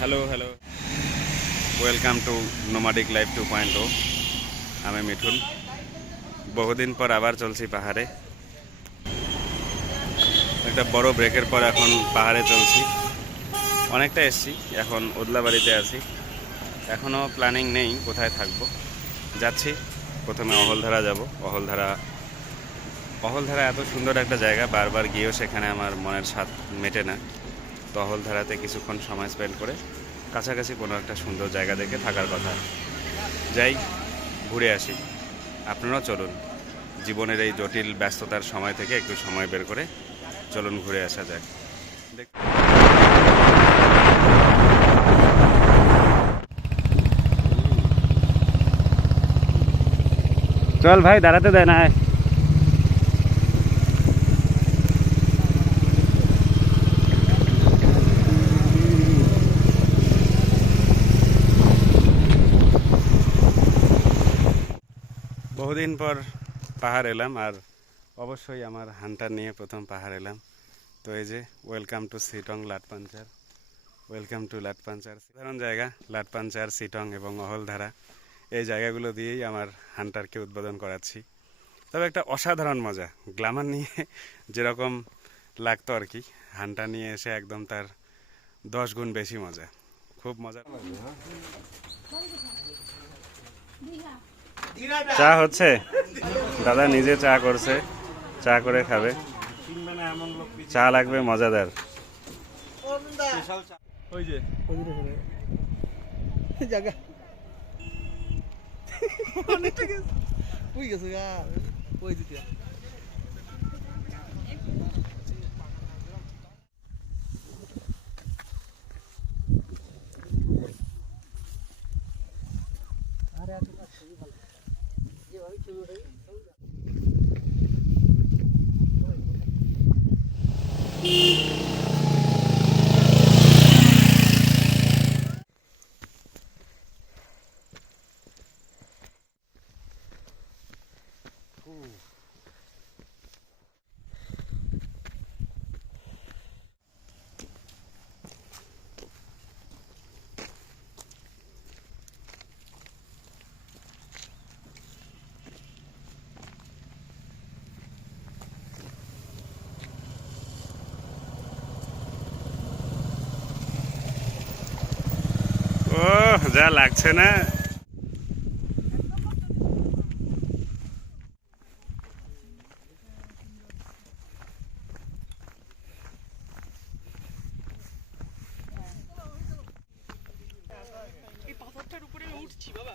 Hello hello welcome to nomadic life two point o আমি মিঠুন বহুদিন পর আবার চলছি পাহাড়ে। একটা বড় ব্রেকের পর এখন পাহাড়ে চলছি। অনেকটা এসছি, এখন ওদলাবাড়িতে আছি। এখনও প্ল্যানিং নেই কোথায় থাকব। যাচ্ছি, প্রথমে অহলধারা যাব। অহলধারা অহলধারা এত সুন্দর একটা জায়গা, বারবার গিয়েও সেখানে আমার মনের স্বাদ মেটে না। তো অহলধারাতে কিছুক্ষণ সময় স্পেন্ড করে কাছাকাছি কোনো একটা সুন্দর জায়গা দেখে থাকার কথা। যাই, ঘুরে আসি। আপনারাও চলুন। জীবনের এই জটিল ব্যস্ততার সময় থেকে একটু সময় বের করে চলুন ঘুরে আসা যাক। চল ভাই, দাঁড়াতে দেয় না। বহুদিন পর পাহাড় এলাম আর অবশ্যই আমার হান্টার নিয়ে প্রথম পাহাড় এলাম। তো এই যে welcome to Sittong Latpanchar welcome to Latpanchar সাধারণ জায়গা লাটপাঞ্চার সিটং এবং অহলধারা। এই জায়গাগুলো দিয়েই আমার হান্টারকে উদ্বোধন করাচ্ছি। তবে একটা অসাধারণ মজা গ্ল্যামার নিয়ে যেরকম লাগতো আর কি, হান্টার নিয়ে এসে একদম তার দশ গুণ বেশি মজা। খুব মজা। চা হচ্ছে। দাদা নিজে চা করছে। চা করে খাবে। চা লাগবে মজাদার। জায়গা। অনেকটা ও যা লাগছে না। উপরে উঠছি বাবা।